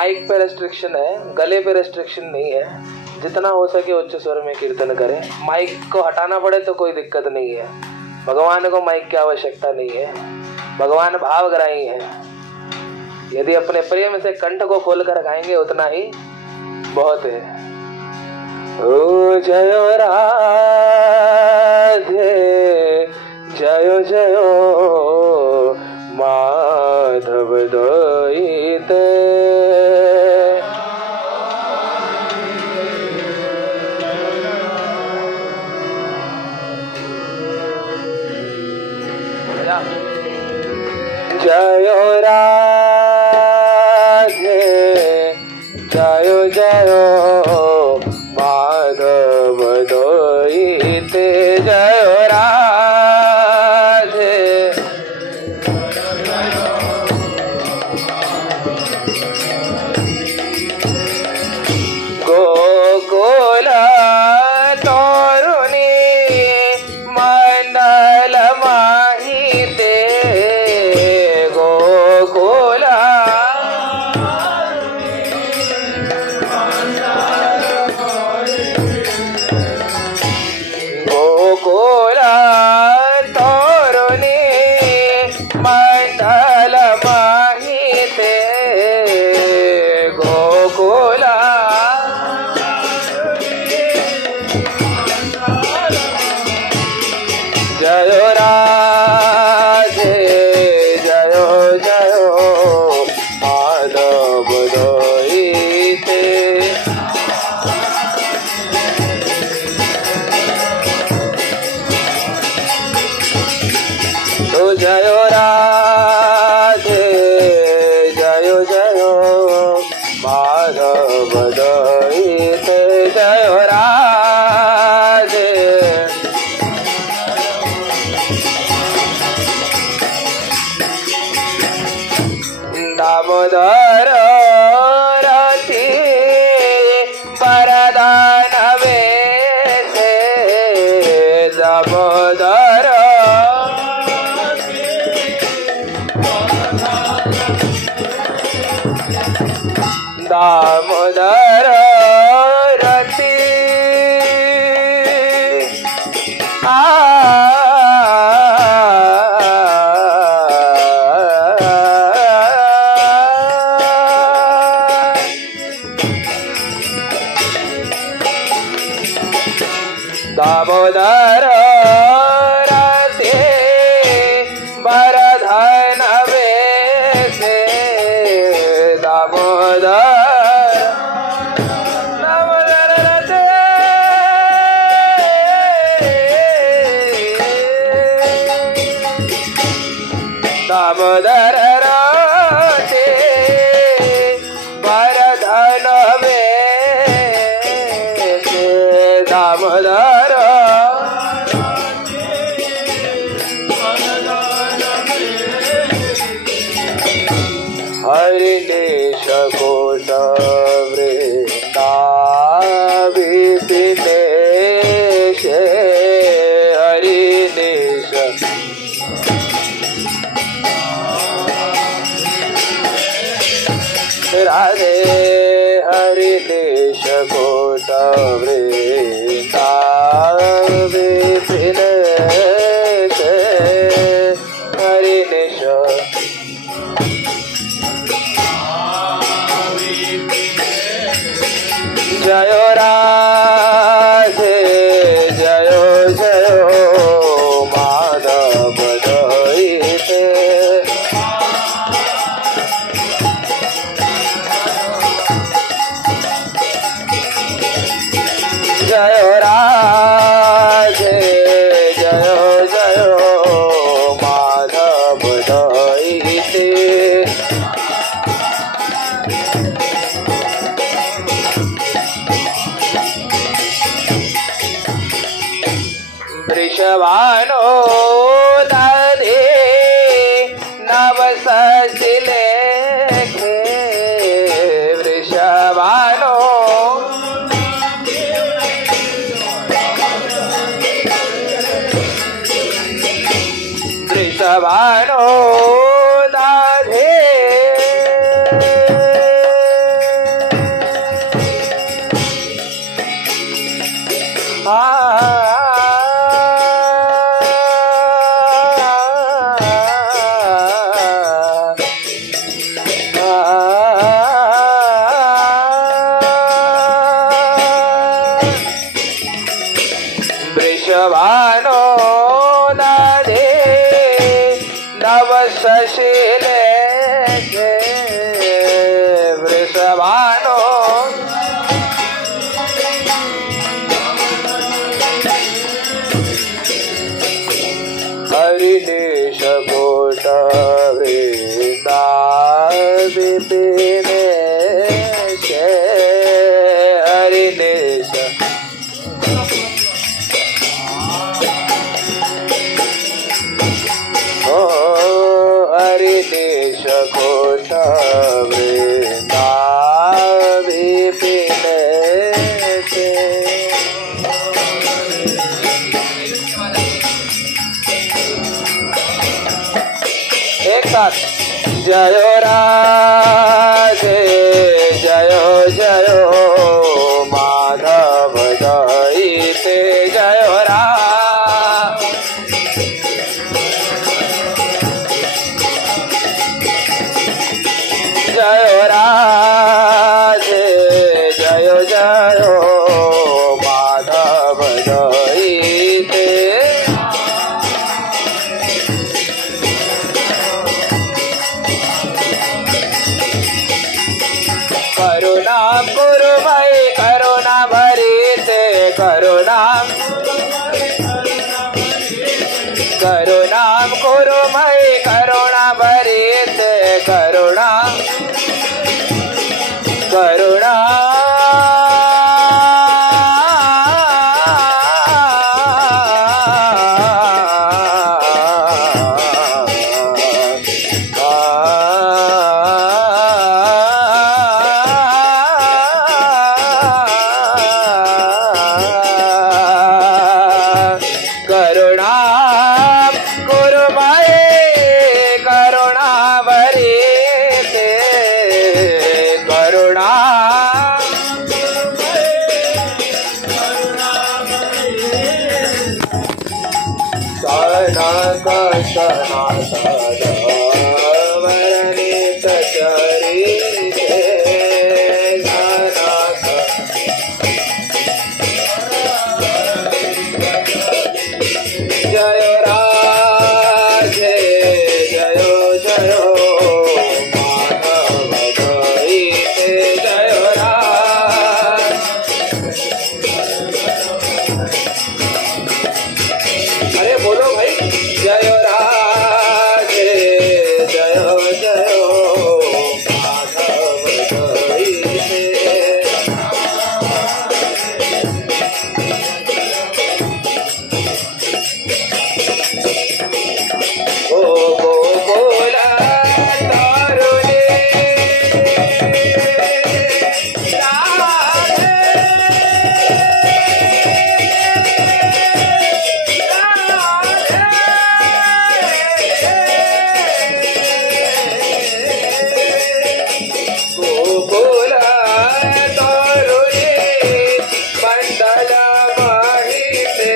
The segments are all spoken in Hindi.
माइक पे रेस्ट्रिक्शन है, गले पे रेस्ट्रिक्शन नहीं है। जितना हो सके उच्च स्वर में कीर्तन करें। माइक को हटाना पड़े तो कोई दिक्कत नहीं है। भगवान को माइक की आवश्यकता नहीं है, भगवान भावग्राही है। यदि अपने प्रेम से कंठ को खोलकर गाएंगे उतना ही बहुत है। ओ जयो राधे जयो जयो माधव दयिते। जयो राधे जयो जयो माधव दयिते। जयो राधे गोकुल तोरुणी मंडल माहिते। गोकुल गोकुल तोरुणी मंडल माहिते। गोकुल जयो राधे जयो जयो माधव दयिते। तो जयो राधे जयो जयो माधव दयिते। जयो राधे दामोदर रति वरदान वेशे। दामोदर दामोदर रति दामोदर रति वरदान वेशे। दामोदर दामोदर रति वरदान वेशे। दामोदर हरिदेश कोट वृंदाविपिनेश। हरिदेश राधे हरिदेश कोट वृंदाविपिनेश। हरिदेश जयो राधे जयो जयो माधव दयिते। जयो राधे जयो जयो माधव दयिते। वृषभानो दधे नव सशिलेखे। वृषभानो वृषभानो दधे वृषभानो नदी नव सशीले वृषभानो हरिदेश कोट वृंदा विपिन हरिदेश हरिदेश कोट वृंदा विपिन एक साथ जयो राधे जयो जयो माधव दयिते जयो जयो राधे जयो जयो माधव दयिते करुणा गुरुमय करुणा भरीते करुणा गुरुमय करुणा भरीते करुणा करुणा करुणा गुरुमय करुणा भरीते करुणा सना सदा वर्णित चरिते जय राधे जयो जयो माधव दयिते जय अरे बोलो भाई जय राधे जयो जयो माधव दयिते बोला तारुणे बोला तारुणे मंडल माहिते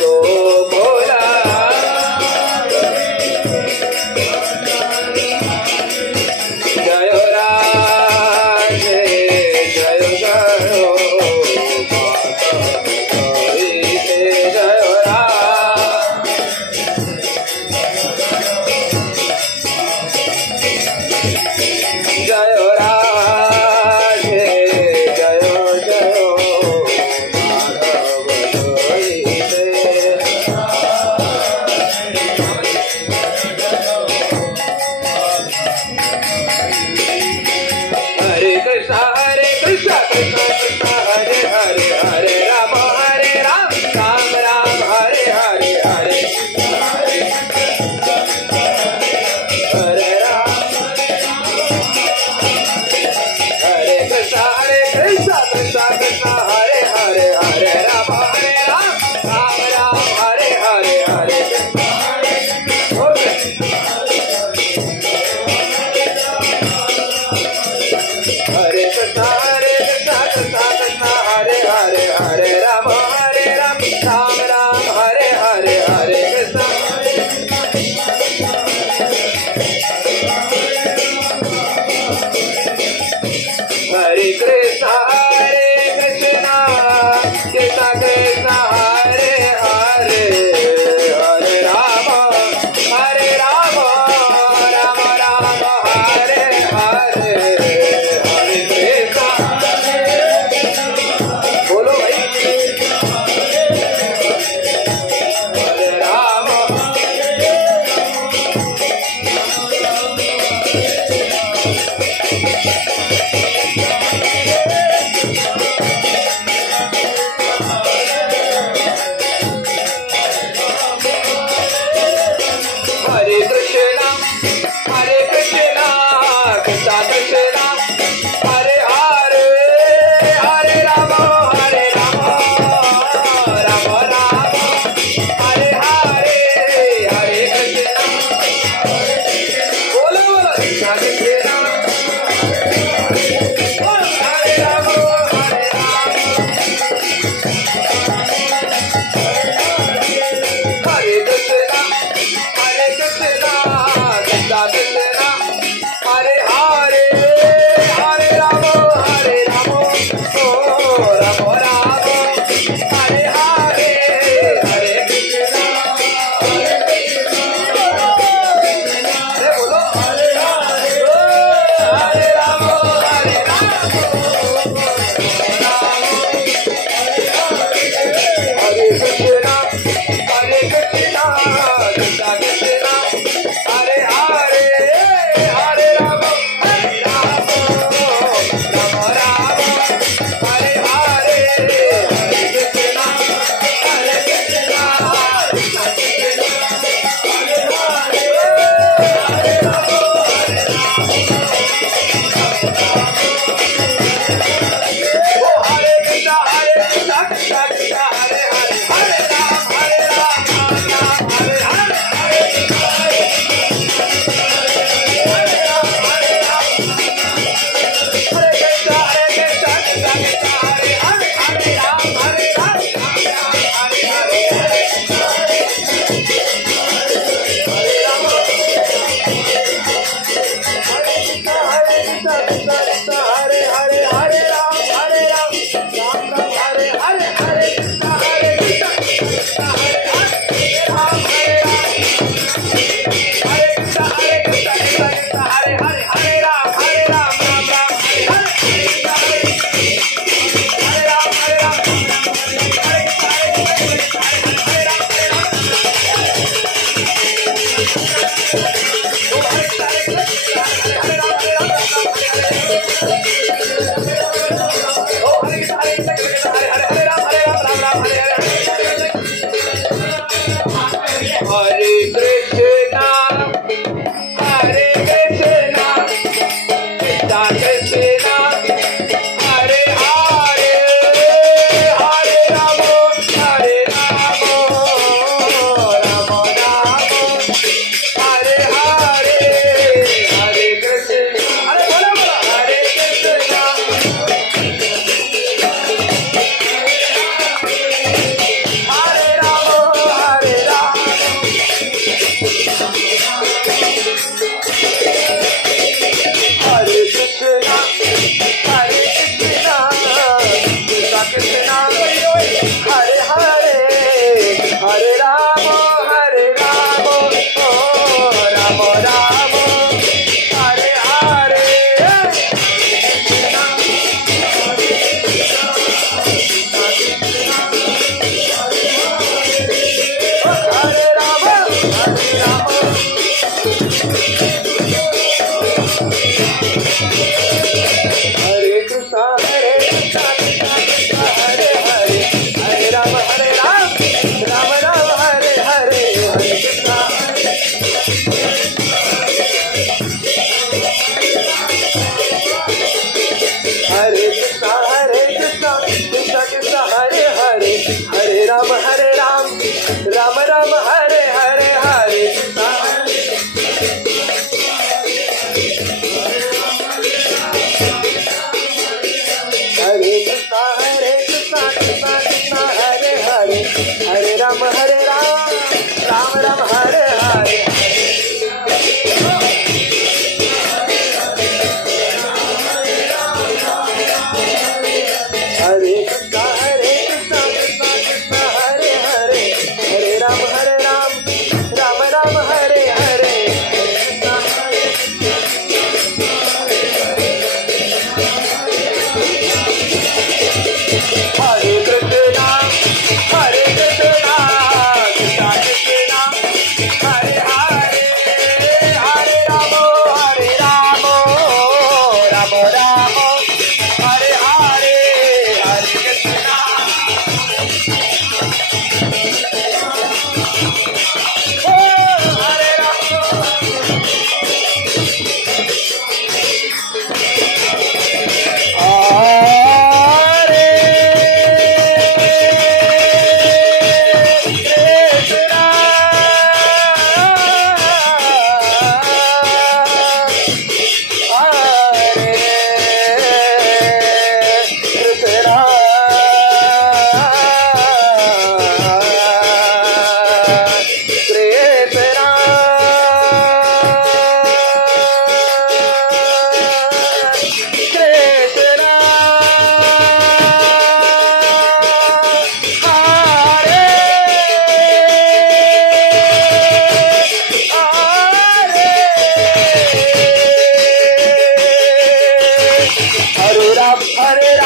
गो बोला जय राधे जय जयो दयिते जय जय राधे जयो जयो माधव दयिते हरे कृष्णा कृष्णा कृष्णा हरे हरे हरे राम राम राम हरे हरे हरे हरे राम हरे कृष्णा कृष्णा कृष्णा हरे हरे हरे राम राम राम हरे हरे हरे हरे कृष्णा कृष्णा कृष्णा हरे हरे हरे राम राम राम हरे हरे हरे कृष्णा हरे कृष्णा कृष्णा कृष्णा हरे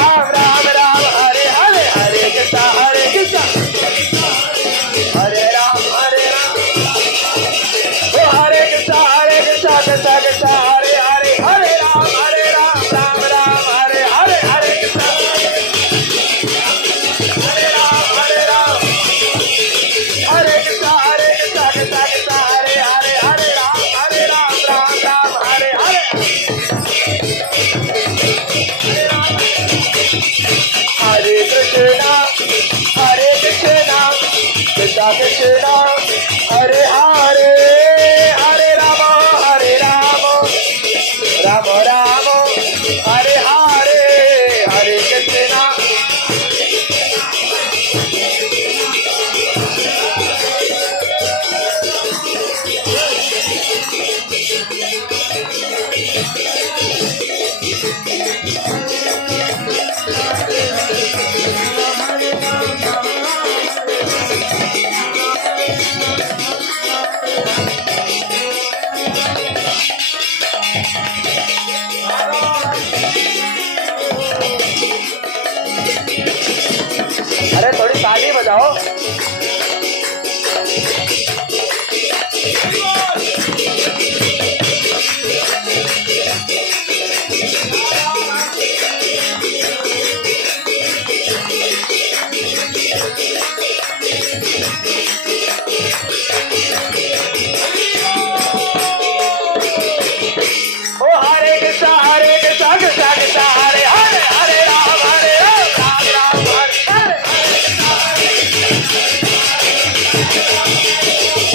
राम राम राम हरे हरे हरे कृष्णा हरे राम ओ हरे कृष्णा कृष्णा कृष्णा हरे हरे हरे राम राम राम हरे हरे हरे कृष्णा हरे राम हरे कृष्णा कृष्णा कृष्णा हरे हरे हरे राम राम राम हरे हरे हरे कृष्णा कृष्णा कृष्णा हरे हरे हरे राम राम राम हरे हरे हरे कृष्णा अरे थोड़ी ताली बजाओ। ओ हरे कृष्णा कृष्णा कृष्णा हरे हरे हरे राम राम राम हरे हरे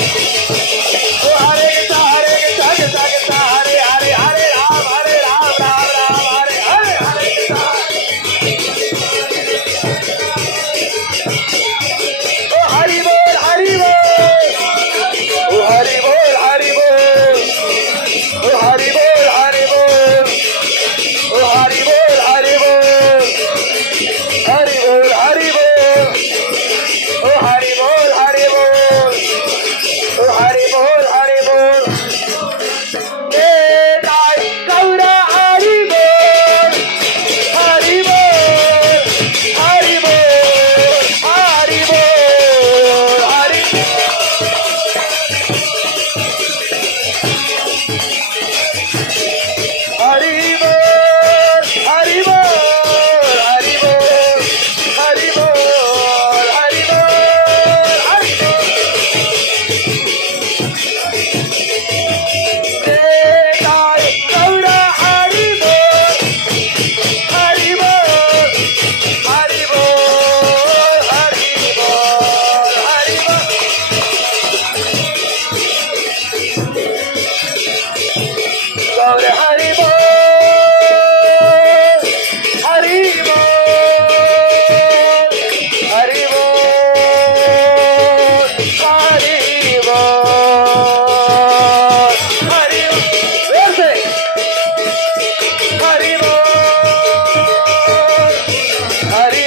ओ हरे कृष्णा कृष्णा कृष्णा हरे हरे हरे राम राम राम हरे हरे हरे कृष्णा ओ हरि बोल हरि बोल ओ हरि बोल हरि बोल ओ हरि बोल हरि बोल ओ हरि बोल हरि बोल हरि बोल हरि बोल ओ हरि बोल हरि बोल ओ हरि बोल हरि बोल निताय गौर हरि बोल हरि बोल हरि बोल हरि बोल हरि हरि बोल हरि बोल हरि बोल हरि बोल हरि बोल हरि बोल निताय गौर हरि बोल हरि बोल हरि बोल हरि बोल हरि बोल गौर हरि बोल हरि बोल हरि बोल हरि बोल हरि बोल से हरि बोल हरि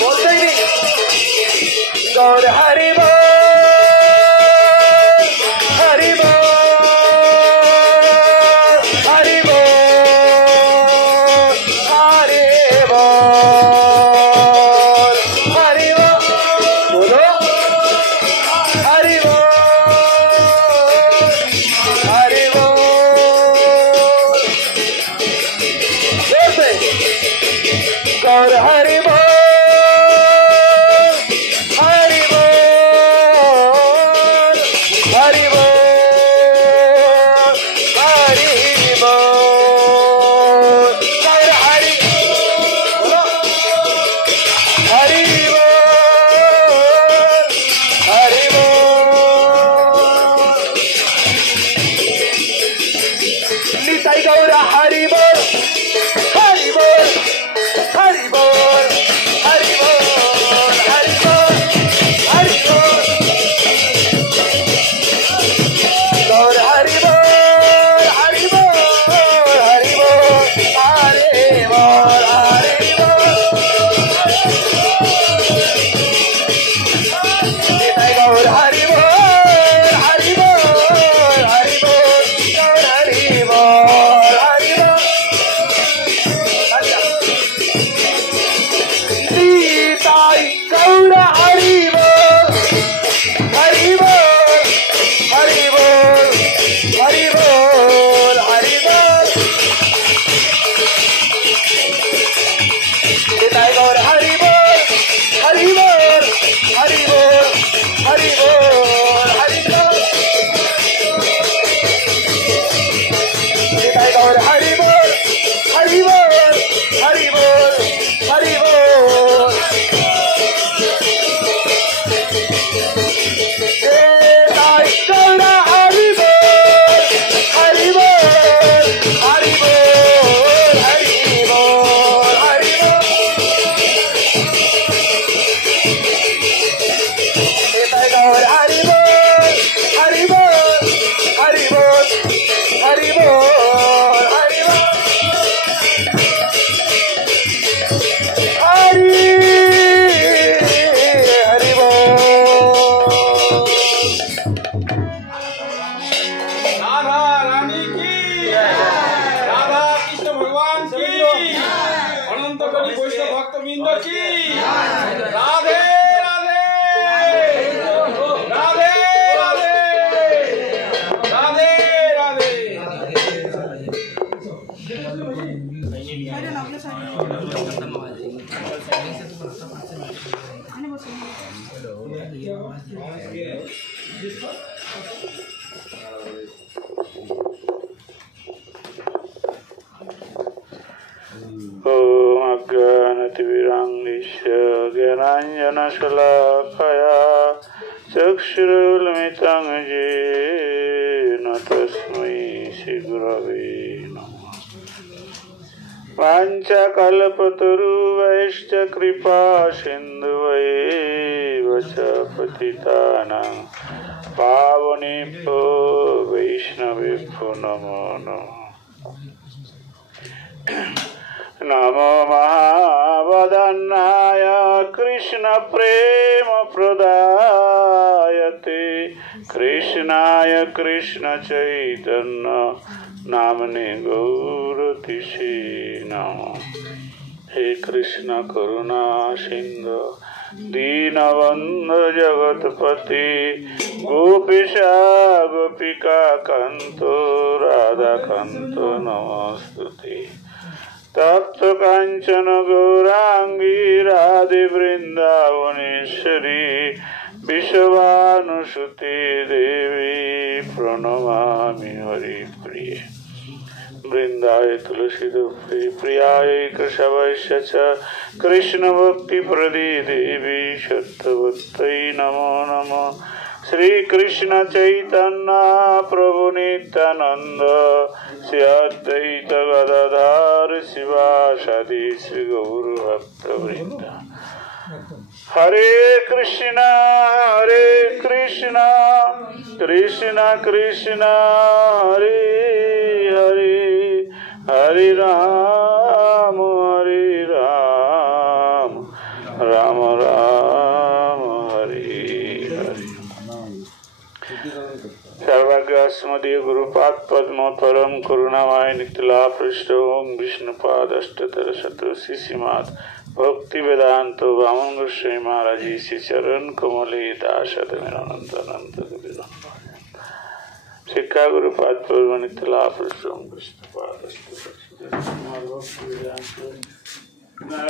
बोलते ही नहीं गौर हरि बोल हरि बोल हरि बोल हरि बोल हरि बोल बोलो हरि बोल हरि बोल जैसे गौर हरि बोल हरि बोल हरि बोल हरि बोल गौर हरि बोलो हरि बोल हरि बोल निताई गौर हरि बोल हरि बोल हरि बोल गोविंद की राधे राधे राधे राधे राधे ओम अज्ञानतिमिरान्धस्य ज्ञानाञ्जनशलाकया चक्षुरुन्मिलितं येन तस्मै श्रीगुरवे नमः। वाञ्छाकल्पतरुभ्यश्च कृपा सिन्धुभ्यैव च पतितानां पावनेभ्यो वैष्णवेभ्यो नमो नमः। नमो महावदन्नाय कृष्ण प्रेम प्रदायते कृष्णाय कृष्ण चैतन्य नामने गौरतिषे नमः। हे कृष्ण करुणा सिंधु दीनबंधु जगतपति गोपीशा गोपिका कांतो राधा कांतो नमस्तुते। तप्त कांचन गौरांगी राधे वृंदावनेश्वरी विश्वानुसुते देवी प्रणमामि हरिप्रिये। वृंदाय तुलसीदेवी प्रियाय केशवस्य च कृष्ण भक्ति प्रदे देवी सत्यवत्यै नमो नमः। श्री कृष्ण चैतन्य प्रभु नित्यानंद श्री अद्वैत गदाधर शिवासादि श्री गौर भक्तवृंद। हरे कृष्णा कृष्ण कृष्ण हरे हरे हरे राम राम राम हरे हरे। सर्वज्ञस्मदीय गुरुपाद पद्म परम करुणामय निखिला पृष्ठ ओम विष्णुपादष्टतर शतोषि श्रीमद भक्ति वेदांत वामन गोस्वामी महाराज जी श्री चरण कमले दासद मेरा अनंत अनंत शिक्षा गुरुपाद पद्म निखिला पृष्ठ ओम विष्णुपादष्टतर